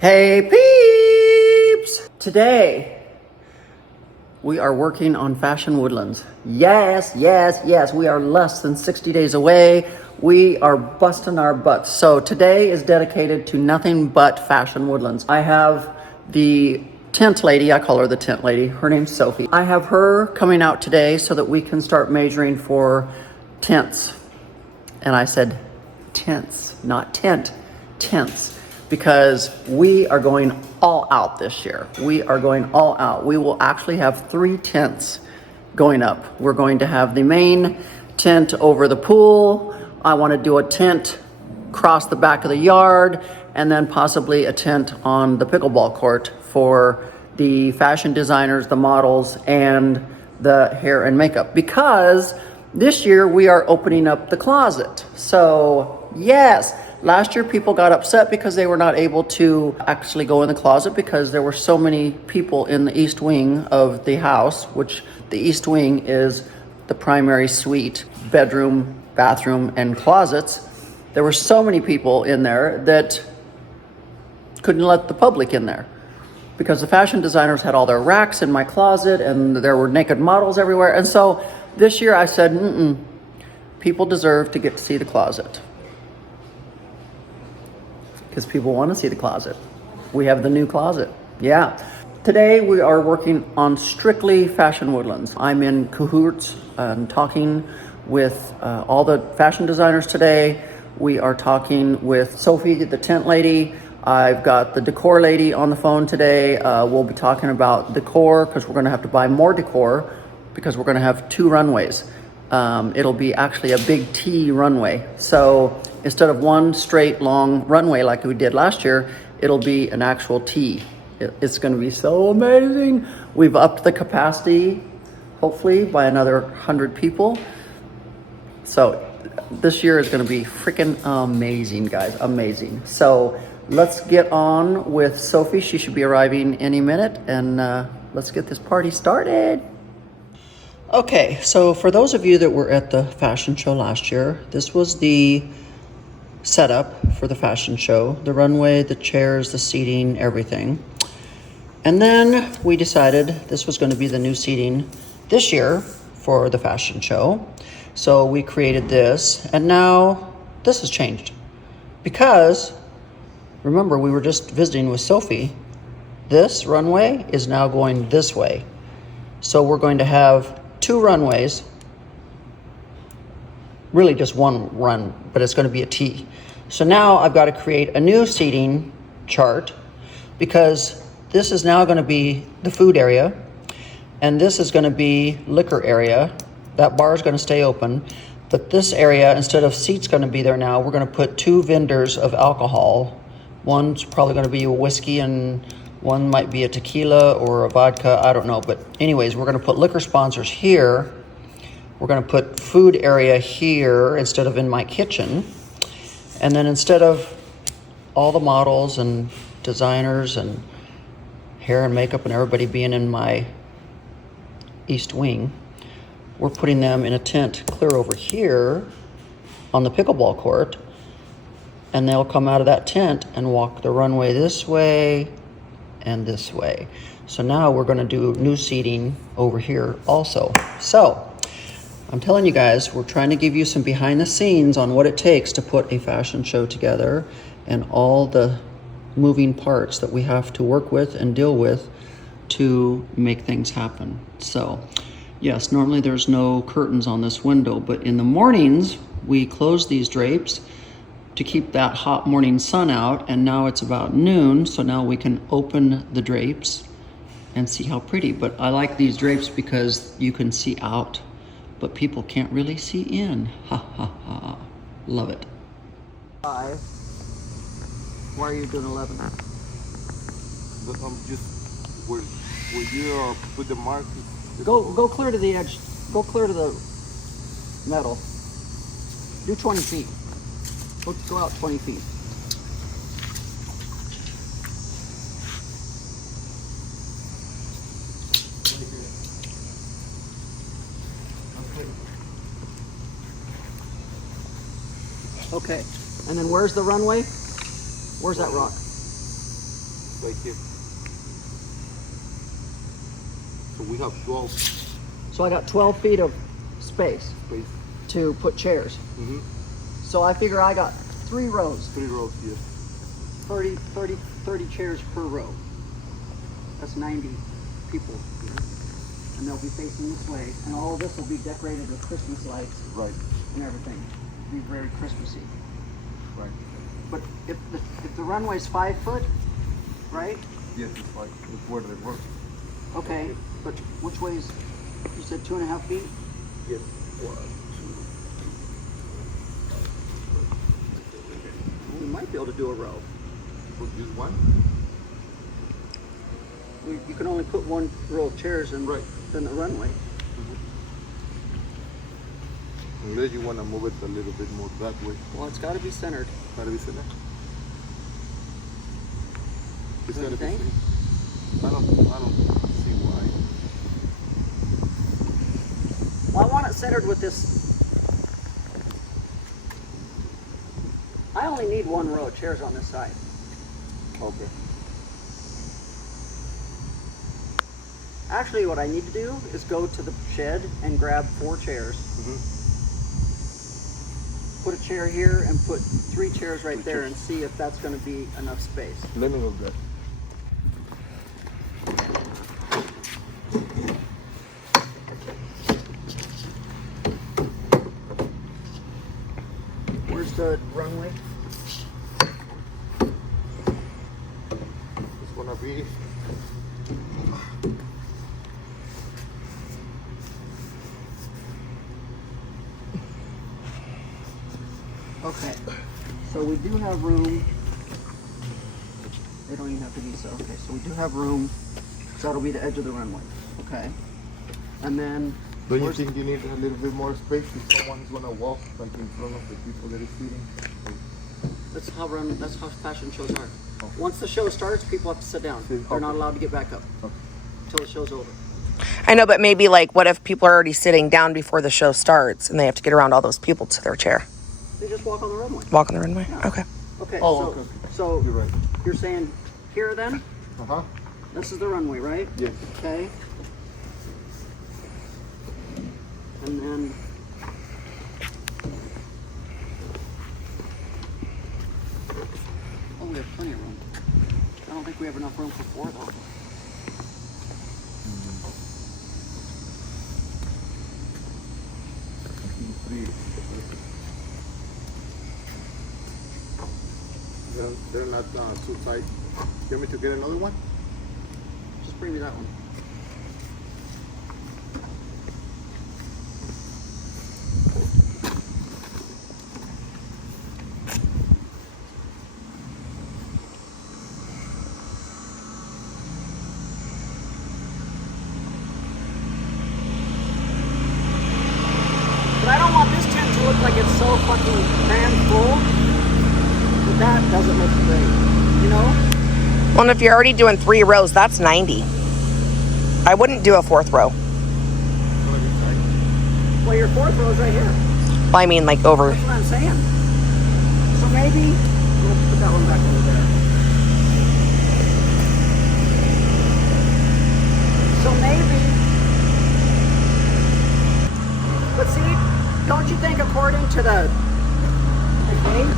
Hey peeps! Today we are working on Fashion Woodlands. Yes, yes, yes, we are less than 60 days away. We are busting our butts. So today is dedicated to nothing but Fashion Woodlands. I have the tent lady, I call her the tent lady, her name's Sophie. I have her coming out today so that we can start measuring for tents. And I said tents, not tent, tents. Because we are going all out this year. We are going all out. We will actually have 3 tents going up. We're going to have the main tent over the pool. I want to do a tent across the back of the yard, and then possibly a tent on the pickleball court for the fashion designers, the models, and the hair and makeup. Because this year we are opening up the closet. So yes, last year people got upset because they were not able to actually go in the closet because there were so many people in the east wing of the house, which the east wing is the primary suite, bedroom, bathroom, and closets. There were so many people in there that couldn't let the public in there because the fashion designers had all their racks in my closet and there were naked models everywhere. And so this year I said, people deserve to get to see the closet. Because people want to see the closet. We have the new closet. Yeah. Today we are working on strictly Fashion Woodlands. I'm in cahoots and talking with all the fashion designers today. We are talking with Sophie, the tent lady. I've got the decor lady on the phone today. We'll be talking about decor because we're going to have to buy more decor because we're going to have 2 runways. It'll be actually a big T runway. So instead of one straight long runway like we did last year, it'll be an actual T. It's going to be so amazing. We've upped the capacity, hopefully, by another 100 people. So this year is going to be freaking amazing, guys. Amazing. So let's get on with Sophie. She should be arriving any minute. And let's get this party started. Okay, so for those of you that were at the fashion show last year, this was the setup for the fashion show, the runway, the chairs, the seating, everything. And then we decided this was going to be the new seating this year for the fashion show. So we created this, and now this has changed. Because, remember, we were just visiting with Sophie. This runway is now going this way. So we're going to have 2 runways, really just one run, but it's going to be a T. So now I've got to create a new seating chart because this is now going to be the food area and this is going to be liquor area. That bar is going to stay open, but this area, instead of seats going to be there now, we're going to put 2 vendors of alcohol. One's probably going to be a whiskey and one might be a tequila or a vodka, I don't know. But anyways, we're going to put liquor sponsors here. We're going to put food area here instead of in my kitchen. And then instead of all the models and designers and hair and makeup and everybody being in my east wing, we're putting them in a tent clear over here on the pickleball court. And they'll come out of that tent and walk the runway this way and this way. So now we're going to do new seating over here also. So I'm telling you guys, we're trying to give you some behind the scenes on what it takes to put a fashion show together and all the moving parts that we have to work with and deal with to make things happen. So yes, normally there's no curtains on this window, but in the mornings we close these drapes to keep that hot morning sun out, and now it's about noon, so now we can open the drapes and see how pretty. But I like these drapes because you can see out, but people can't really see in. Ha ha ha. Love it. 5. Why are you doing 11? But I'm just where you put the mark. Go clear to the edge. Go clear to the metal. Do 20 feet. Go out 20 feet. Okay, and then where's the runway? Where's that rock? right here. So we have 12 So I got 12 feet of space space. to put chairs. Mm-hmm. So I figure I got 3 rows, 3 rows, yes. 30 chairs per row. That's 90 people. And they'll be facing this way. And all of this will be decorated with Christmas lights Right, and everything. It'll be very Christmassy. right. But if the runway's 5 foot, right? Yes, it's like it's where they work. Okay, but which way's, you said 2.5 feet? Yes. 1, 2. We might be able to do a row. Put this one. You can only put 1 row of chairs in Right. the runway. Unless you want to move it a little bit more that way. Well, it's got to be centered. Gotta be sitting there. It's What do gotta you be think? sitting. I don't see why. Well, I want it centered with this. I only need 1 row of chairs on this side. Okay. Actually, what I need to do is go to the shed and grab 4 chairs. Mm-hmm. Put a chair here and put 3 chairs right 3 there chairs. and see if that's going to be enough space. Let me move that. Where's the runway? It's gonna be Okay. So we do have room. They don't even have to be so. Okay, so we do have room. So that'll be the edge of the runway. Okay. And then Don't you where's- think you need a little bit more space if someone's gonna walk like in front of the people that is sitting? That's how fashion shows are. Okay. Once the show starts, people have to sit down. Sit- They're not okay. allowed to get back up Okay. until the show's over. I know, but maybe like, what if people are already sitting down before the show starts and they have to get around all those people to their chair? They just walk on the runway. Walk on the runway? Yeah. Okay. Okay. Oh, so, okay. So You're right. you're saying here then? Uh-huh. This is the runway, right? Yes. Okay. And then oh, we have plenty of room. I don't think we have enough room for 4 though. They're not too tight. You want me to get another one? Just bring me that one. But I don't want this tent to look like it's so fucking crammed full. But that doesn't look great, you know? Well, and if you're already doing 3 rows, that's 90. I wouldn't do a 4th row. Well, your 4th row's right here. Well, I mean, like over. That's what I'm saying. So maybe we'll put that one back over there. So maybe. But see, don't you think according to the gate,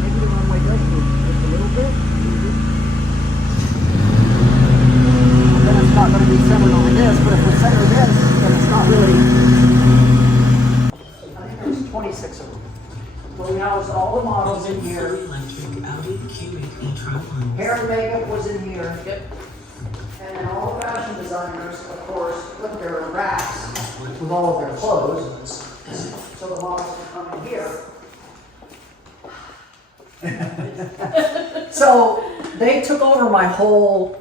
maybe the runway does move just a little bit? Then it's not going to be centered on this, but if we center this, then it's not really. I think there's 26 of them. So we housed all the models in here. Hair and makeup was in here. Yep. And then all the fashion designers, of course, put their racks with all of their clothes. So the models can come in here. So they took over my whole,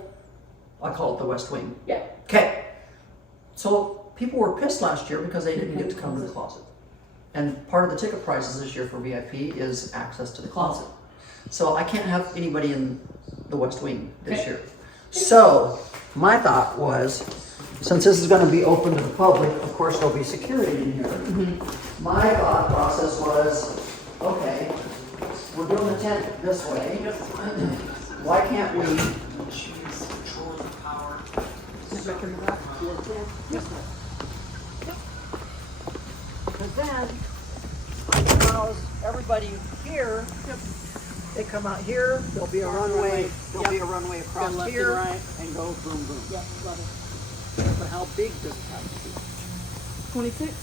I call it the West Wing. Yeah. Okay. So people were pissed last year because they didn't get to come to the closet. And part of the ticket prices this year for VIP is access to the closet. So I can't have anybody in the West Wing this year. So my thought was, since this is going to be open to the public, of course there'll be security in here. My thought process was, okay, we're doing the tent this way. Why can't we because then allows everybody here. They come out here. There'll be a runway. There'll be a runway across left here and right. and go boom boom. Yep, love But how big does it have to be? it. 26?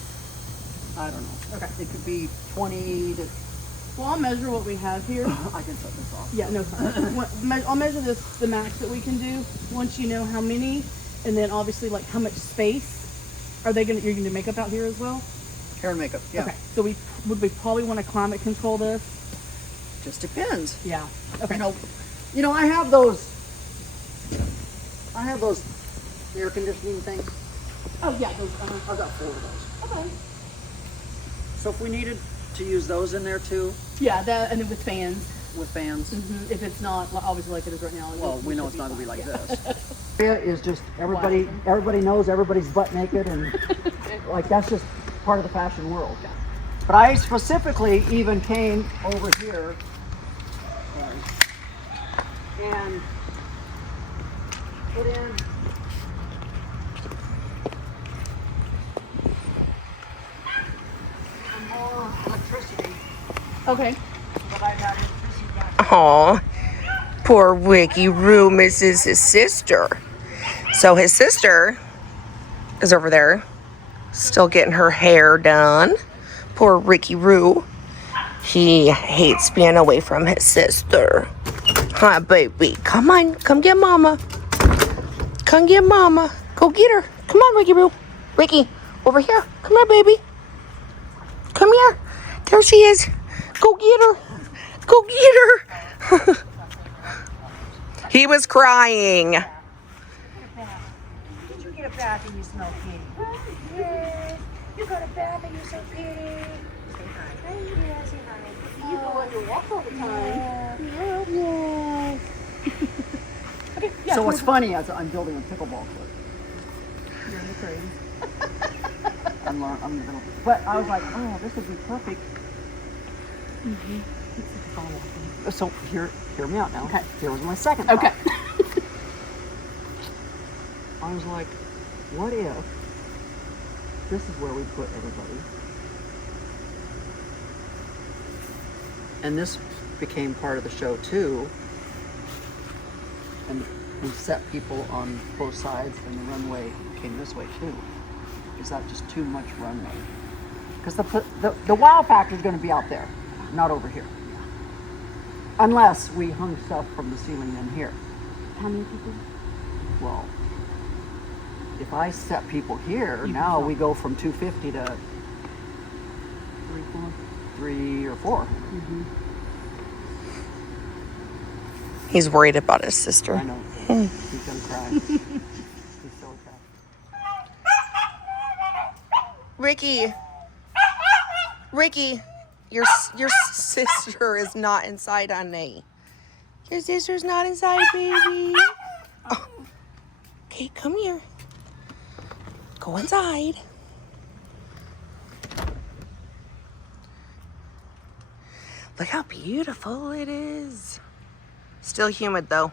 I don't know. Okay. It could be 20 to. Well, I'll measure what we have here. I can set this off. Yeah, no, it's fine. I'll measure this, the max that we can do, once you know how many, and then obviously like how much space. Are they gonna, you're gonna make up out here as well? Hair and makeup. Yeah. Okay, so we probably want to climate control this? Just depends. Yeah. Okay. You know, I have those air conditioning things. Oh yeah, those, I've got 4 of those. okay. So if we needed to use those in there too, Yeah, that, and then with fans. with fans. If it's not, well, obviously like it is right now. Well, we know should it's not gonna be fine. like Yeah. this. Area is just everybody knows everybody's butt naked, and like that's just part of the fashion world. But I specifically even came over here and put in some more electricity, Okay. so that I got electricity back. Aw, poor Ricky Roo misses his sister. So his sister is over there, still getting her hair done. Poor Ricky Roo. He hates being away from his sister. Hi, baby. Come on. Come get mama. Come get mama. Go get her. Come on, Ricky Roo. Ricky, over here. Come here, baby. Come here. There she is. Go get her. Go get her. He was crying. Did you get a bath and you smell kitty? Yes, you got a bath and you're so pretty. Say hi. Yeah, say hi. You go on your walk all the time. Yeah. Okay, yeah. So what's funny is I'm building a pickleball court. You're in the crazy. I'm gonna, but I was like, oh, this would be perfect. So hear me out now. Okay. Here was my second. Okay. thought. I was like, what if this is where we put everybody, and this became part of the show too, and we set people on both sides, and the runway came this way too. Is that just too much runway? Because the wow factor is going to be out there, not over here. Unless we hung stuff from the ceiling in here. How many people? Well, if I set people here, now we go from 250 to 3 or 4. He's worried about his I sister. know. He's gonna cry. He's so attached. Ricky, your sister is not inside, honey. Your sister's not inside, baby. Oh. Okay, come here. Go inside. Look how beautiful it is. Still humid though.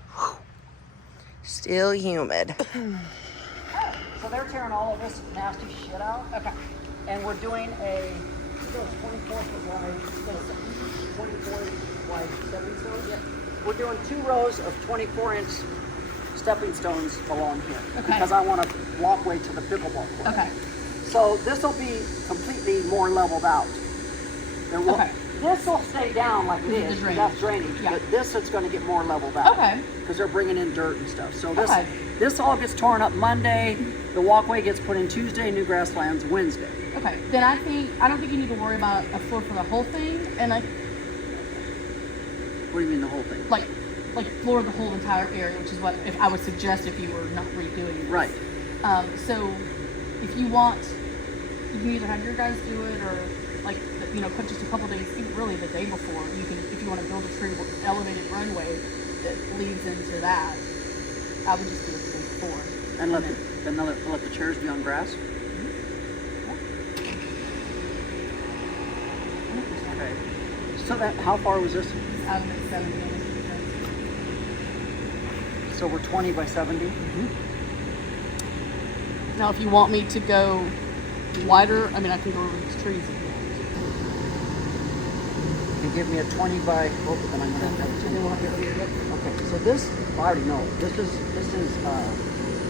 Still humid. So they're tearing all of this nasty shit out. Okay. And we're doing a 24 foot wide, 24 wide stepping stones. Yeah. We're doing 2 rows of 24-inch stepping stones along here. Okay. Because I want a walkway to the pickleball court. Okay. So this will be completely more leveled out. There will, Okay. This will stay down like it The is. drainage. That's drainage. Yeah. But this is going to get more leveled out. Okay. Because they're bringing in dirt and stuff. So this Okay. this all gets torn up Monday. The walkway gets put in Tuesday. New grasslands Wednesday. Okay. Then I don't think you need to worry about a floor for the whole thing, and What do you mean the whole thing? like floor the whole entire area, which is what if I would suggest if you were not redoing this. Right. So if you want, you can either have your guys do it or put just a couple days, really the day before. You can, if you want to build a tree elevated runway that leads into that. I would just do it the day before. And let the chairs be on grass. Okay. So how far was this? out of it 70. So we're 20 by 70. Now, if you want me to go wider, I mean, I can go over these trees if you want. You give me a 20 by, oh, then I'm gonna have to okay, so this, I already know, this is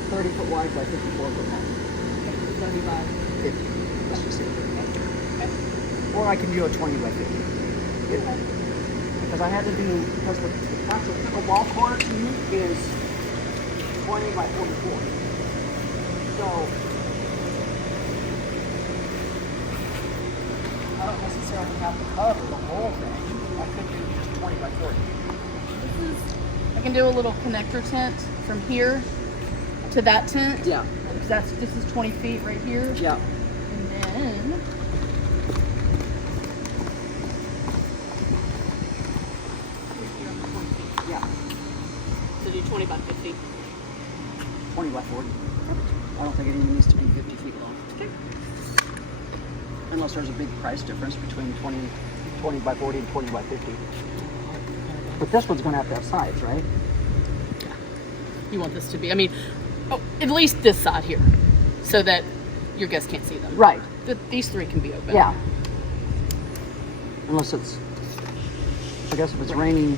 30 foot wide by 54 foot long. 35. 50, let's just say 30. Or I can do a 20 by 50. Because I had to do, because the actual pickleball court is 20 by 44. So, I don't necessarily have to cover the whole thing. I could do just 20 by 40. I can do a little connector tent from here to that tent. Yeah. Because this is 20 feet right here. Yeah. And then Yeah. so do 20 by 50. 20 by 40. I don't think it even needs to be 50 feet long. Okay. Unless there's a big price difference between 20 by 40 and 20 by 50. But this one's going to have sides, right? You want this to be, I mean, at least this side here, so that your guests can't see them. Right. These three can be open. Yeah. Unless it's, I guess if it's raining.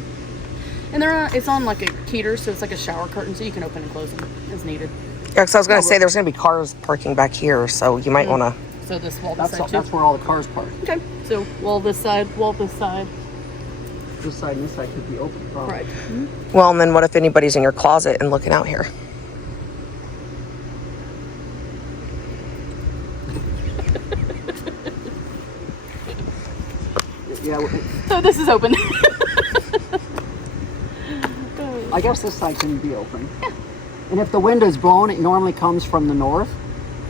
And it's on like a heater, so it's like a shower curtain, so you can open and close them as needed. Yeah, because I was going to say there's going to be cars parking back here, so you might want to. So this wall, this side too. That's where all the cars park. Okay. So wall this side, wall this side. This side and this side could be open, probably. Right. Well, and then what if anybody's in your closet and looking out here? Yeah. So this is open. I guess this side can be open. And if the wind is blowing, it normally comes from the north.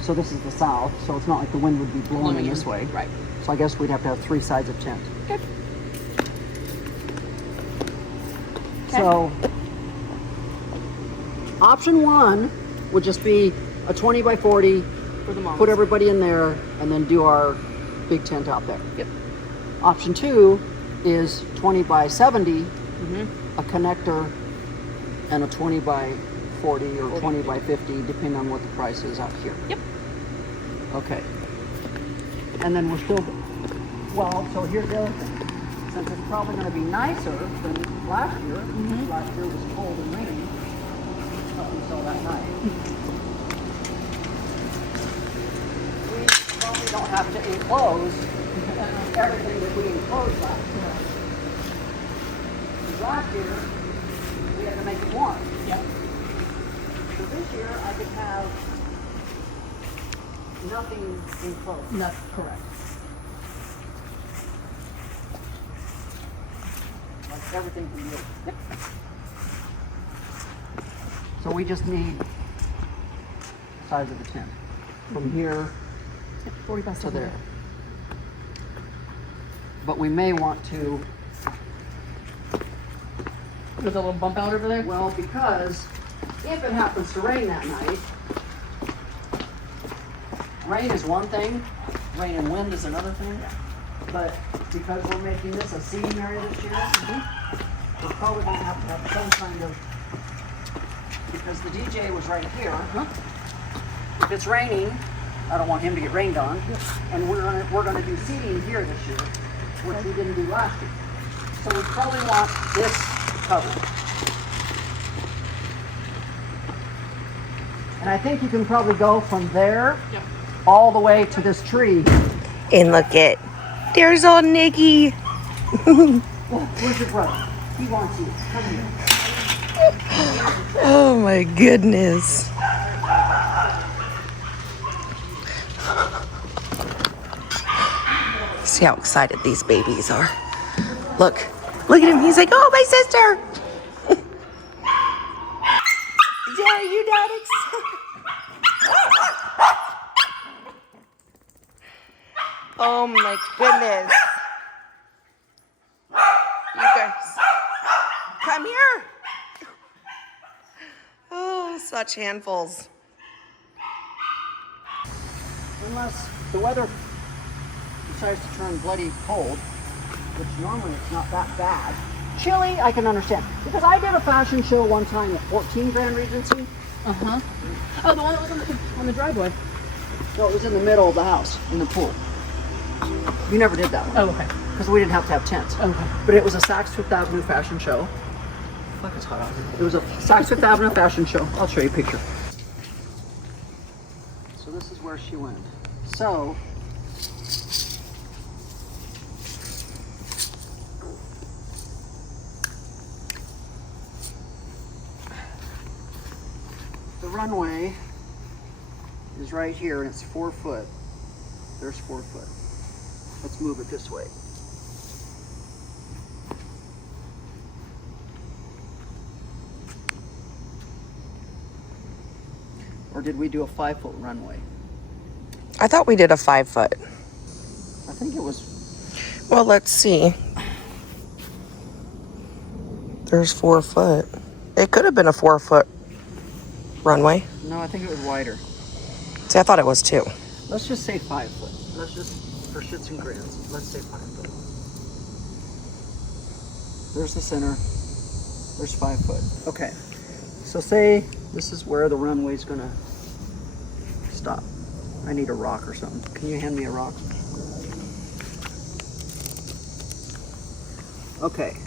So this is the south. So it's not like the wind would be blowing in this way. Right. So I guess we'd have to have 3 sides of tent. Okay. So option 1 would just be a 20 by 40, For the moms. put everybody in there, and then do our big tent out there. Yep. Option 2 is 20 by 70, a connector, and a 20 by 40 or 20 by 50, depending on what the price is out here. Yep. Okay. And then we're still, well, so here's the other thing. Since it's probably going to be nicer than last year, last year was cold and rainy up until that night. We probably don't have to enclose everything that we enclosed last year. Last year, we had to make it warm. Yep. So this year, I could have nothing enclosed. That's correct. Like everything can be open. So we just need size of the tent from here 40 by to 70. there. But we may want to, There's a little bump out over there. well, because if it happens to rain that night, rain is one thing, rain and wind is another thing. But because we're making this a seating area this year, we're probably going to have some kind of, because the DJ was right here. If it's raining, I don't want him to get rained on, and we're gonna do seating here this year, which we didn't do last year. So we probably want this covered. And I think you can probably go from there all the way to this tree. And look at, there's old Nikki. Oh, where's your brother? He wants you. Come here. Oh my goodness. See how excited these babies are. Look at him. He's like, oh, my sister. Are you not excited? Oh my goodness. You guys, come here. Oh, such handfuls. Unless the weather decides to turn bloody cold, which normally it's not that bad. chilly, I can understand. Because I did a fashion show one time at 14 Grand Regency. Uh-huh. Oh, the one that was on the driveway. No, it was in the middle of the house, in the pool. You never did that one. Oh, okay. Because we didn't have to have tents. Okay. But it was a Saks Fifth Avenue fashion show. Fuck, it's hot out here. It was a Saks Fifth Avenue fashion show. I'll show you a picture. So this is where she went. So, the runway is right here, and it's 4 foot. There's 4 foot. Let's move it this way. Or did we do a 5 foot runway? I thought we did a 5 foot. I think it was. Well, let's see. There's 4 foot. It could have been a 4 foot runway. No, I think it was wider. See, I thought it was too. Let's just say 5 foot. Let's just, for shits and grins, let's say 5 foot. There's the center. There's 5 foot. Okay. So say this is where the runway's gonna stop. I need a rock or something. Can you hand me a rock? Okay.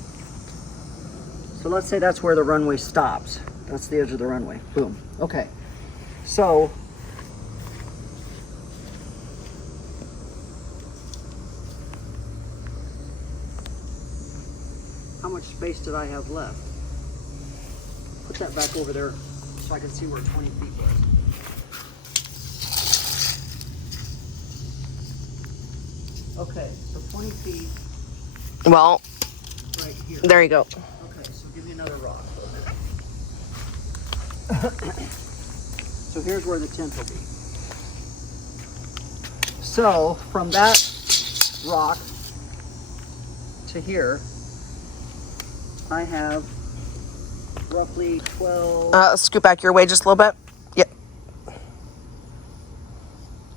So let's say that's where the runway stops. That's the edge of the runway. Boom. Okay. So how much space did I have left? Put that back over there so I can see where 20 feet was. Okay, so 20 feet Well, right here. there you go. Okay, so give me another rock. So here's where the tent will be. So from that rock to here, I have roughly 12. Scoot back your way just a little bit. Yep.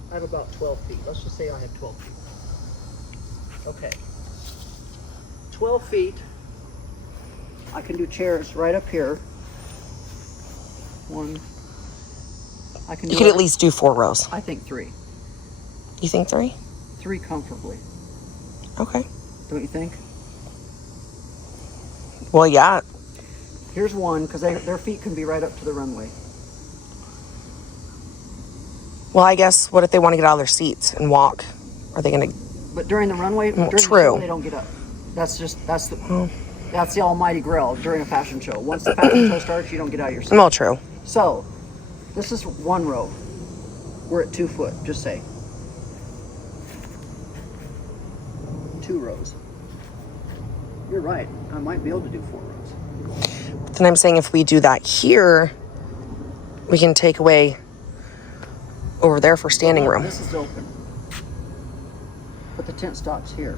I have about 12 feet. Let's just say I have 12 feet. Okay. 12 feet. I can do chairs right up here. One. I can do You could it- at least do 4 rows. I think 3. You think 3? 3 comfortably. Okay. Don't you think? Well, yeah. Here's one, because their feet can be right up to the runway. Well, I guess what if they want to get out of their seats and walk? Are they going to? But during the runway, during the true. show, they don't get up. That's the almighty grail during a fashion show. Once the fashion show starts, you don't get out of your seat. Well, true. So, this is 1 row. We're at 2 foot, just say. 2 rows. You're right. I might be able to do 4 rows. Then I'm saying if we do that here, we can take away over there for standing room. This is open. But the tent stops here.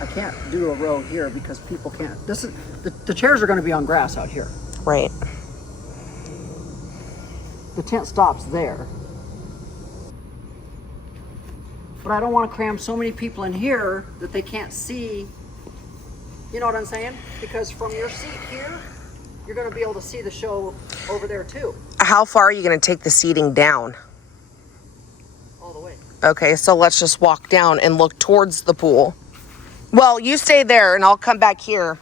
I can't do a row here because people can't. This is the chairs are going to be on grass out here. Right. The tent stops there. But I don't want to cram so many people in here that they can't see. You know what I'm saying? Because from your seat here, you're going to be able to see the show over there too. How far are you going to take the seating down? All the way. Okay, so let's just walk down and look towards the pool. Well, you stay there and I'll come back here.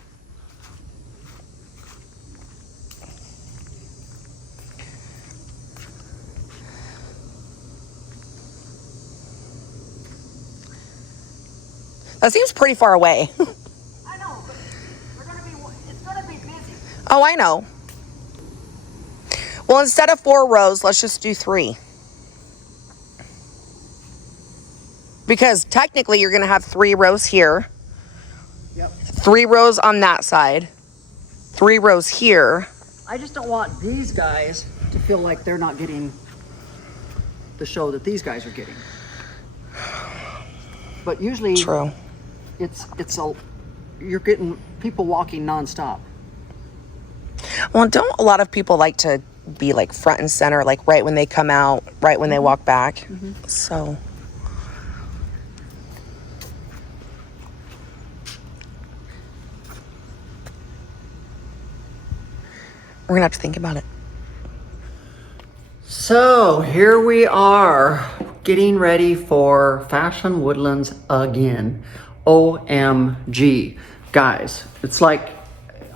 That seems pretty far away. I know, but it's going to be busy. Oh, I know. Well, instead of 4 rows, let's just do 3. Because technically you're going to have 3 rows here. Yep. 3 rows on that side. 3 rows here. I just don't want these guys to feel like they're not getting the show that these guys are getting. But usually True. you're getting people walking nonstop. Well, don't a lot of people like to be like front and center, like right when they come out, right when they walk back? So. We're gonna have to think about it. So here we are getting ready for Fashion Woodlands again. OMG. Guys, it's like,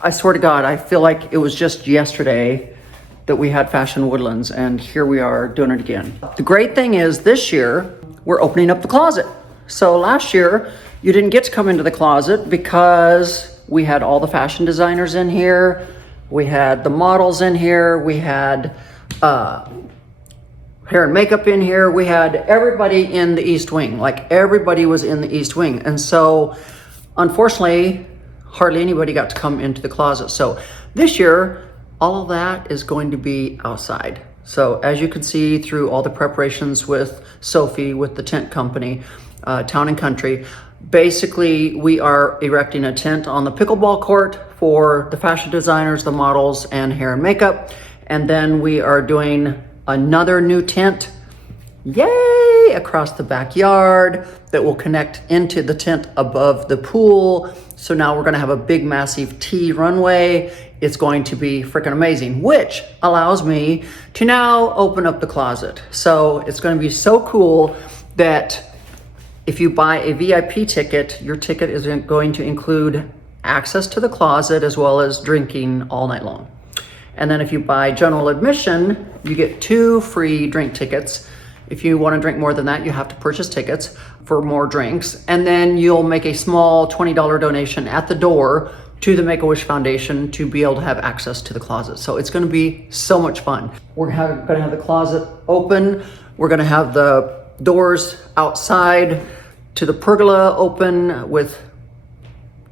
I swear to God, I feel like it was just yesterday that we had Fashion Woodlands, and here we are doing it again. The great thing is this year, we're opening up the closet. So last year, you didn't get to come into the closet because we had all the fashion designers in here, we had the models in here, we had hair and makeup in here, we had everybody in the East Wing, like everybody was in the East Wing. And so, unfortunately, hardly anybody got to come into the closet. So this year, all of that is going to be outside. So as you can see through all the preparations with Sophie, with the tent company, Town and Country, basically we are erecting a tent on the pickleball court for the fashion designers, the models, and hair and makeup. And then we are doing another new tent, yay, across the backyard that will connect into the tent above the pool. So now we're gonna have a big, massive T runway. It's going to be freaking amazing, which allows me to now open up the closet. So it's gonna be so cool that if you buy a VIP ticket, your ticket is going to include access to the closet as well as drinking all night long. And then if you buy general admission, you get 2 free drink tickets. If you want to drink more than that, you have to purchase tickets for more drinks. And then you'll make a small $20 donation at the door to the Make-A-Wish Foundation to be able to have access to the closet. So it's going to be so much fun. We're going to have the closet open. We're going to have the doors outside to the pergola open with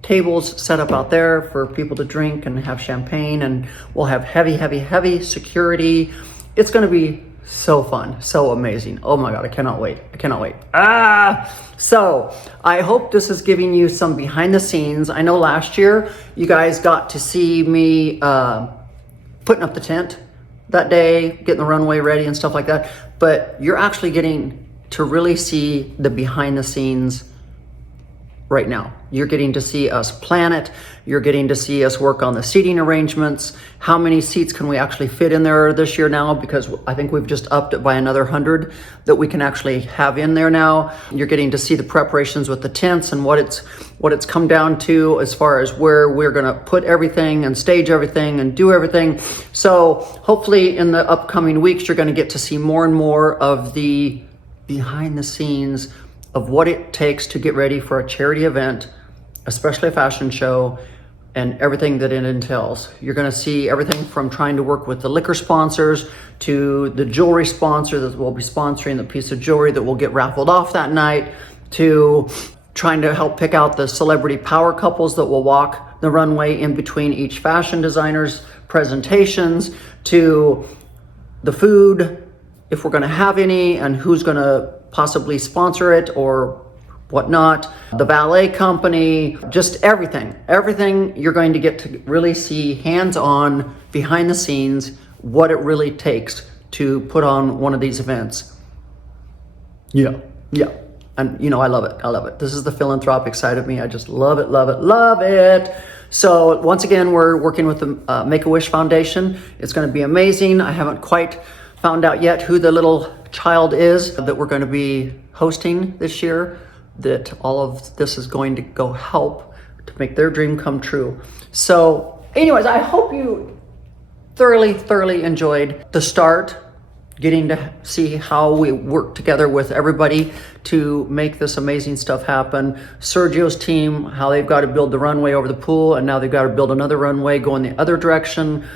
tables set up out there for people to drink and have champagne, and we'll have heavy security. It's gonna be so fun, so amazing. Oh my God, I cannot wait. So I hope this is giving you some behind the scenes. I know last year you guys got to see me putting up the tent that day, getting the runway ready and stuff like that, but you're actually getting to really see the behind the scenes right now. You're getting to see us plan it. You're getting to see us work on the seating arrangements. How many seats can we actually fit in there this year now? Because I think we've just upped it by another 100 that we can actually have in there now. You're getting to see the preparations with the tents and what it's come down to as far as where we're gonna put everything and stage everything and do everything. So hopefully in the upcoming weeks, you're gonna get to see more and more of the behind the scenes of what it takes to get ready for a charity event, especially a fashion show, and everything that it entails. You're gonna see everything from trying to work with the liquor sponsors to the jewelry sponsor that will be sponsoring the piece of jewelry that will get raffled off that night, to trying to help pick out the celebrity power couples that will walk the runway in between each fashion designer's presentations, to the food, if we're gonna have any, and who's gonna possibly sponsor it or whatnot, the ballet company, just everything you're going to get to really see hands-on, behind the scenes, what it really takes to put on one of these events. Yeah. And you know, I love it. This is the philanthropic side of me. I just love it. So once again, we're working with the Make-A-Wish Foundation. It's gonna be amazing. I haven't quite found out yet who the little child is that we're going to be hosting this year, that all of this is going to go help to make their dream come true. So anyways, I hope you thoroughly enjoyed the start, getting to see how we work together with everybody to make this amazing stuff happen. Sergio's team, how they've got to build the runway over the pool, and now they've got to build another runway going the other direction.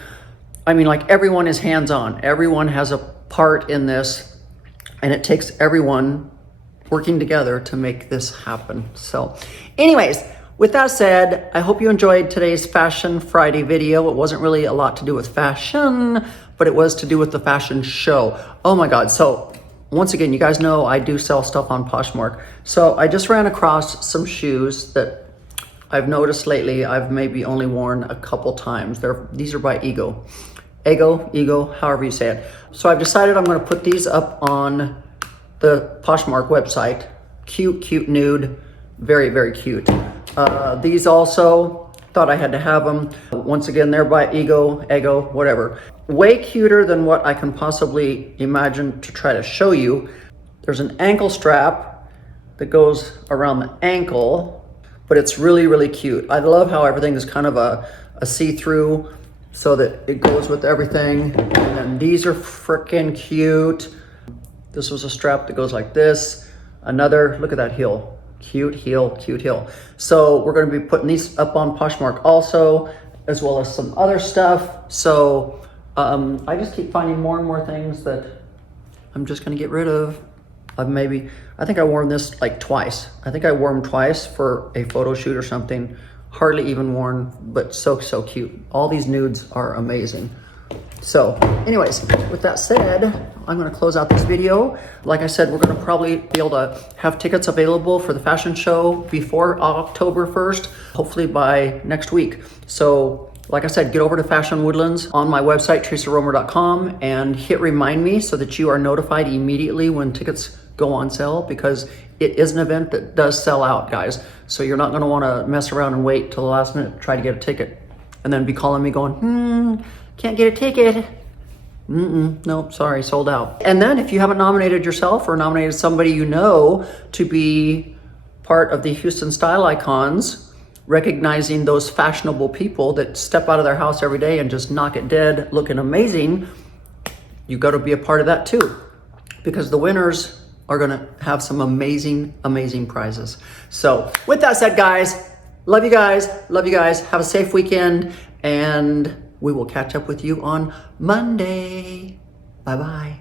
I mean, like, everyone is hands-on. Everyone has a part in this, and it takes everyone working together to make this happen. So anyways, with that said, I hope you enjoyed today's Fashion Friday video. It wasn't really a lot to do with fashion, but it was to do with the fashion show. Oh my God. So once again, you guys know I do sell stuff on Poshmark. So I just ran across some shoes that I've noticed lately I've maybe only worn a couple times. These are by Ego, however you say it. So I've decided I'm gonna put these up on the Poshmark website. Cute nude, very cute. These also thought I had to have them. Once again, they're by Ego, whatever. Way cuter than what I can possibly imagine to try to show you. There's an ankle strap that goes around the ankle, but it's really, really cute. I love how everything is kind of a see-through so that it goes with everything. And these are freaking cute. This was a strap that goes like this. Another, look at that heel. Cute heel, cute heel. So we're gonna be putting these up on Poshmark also, as well as some other stuff. So I just keep finding more and more things that I'm just gonna get rid of. I think I wore this like twice. I think I wore them twice for a photo shoot or something. Hardly even worn, but so cute. All these nudes are amazing. So anyways, with that said, I'm gonna close out this video. Like I said, we're gonna probably be able to have tickets available for the fashion show before October 1st, hopefully by next week. So like I said, get over to Fashion Woodlands on my website, teresaromer.com, and hit remind me so that you are notified immediately when tickets go on sale, because it is an event that does sell out, guys. So you're not gonna wanna mess around and wait till the last minute to try to get a ticket and then be calling me going, can't get a ticket. Nope, sorry, sold out. And then if you haven't nominated yourself or nominated somebody you know to be part of the Houston Style Icons, recognizing those fashionable people that step out of their house every day and just knock it dead, looking amazing, you got to be a part of that too, because the winners are gonna have some amazing prizes. So with that said, guys, love you guys, have a safe weekend, and we will catch up with you on Monday. Bye-bye.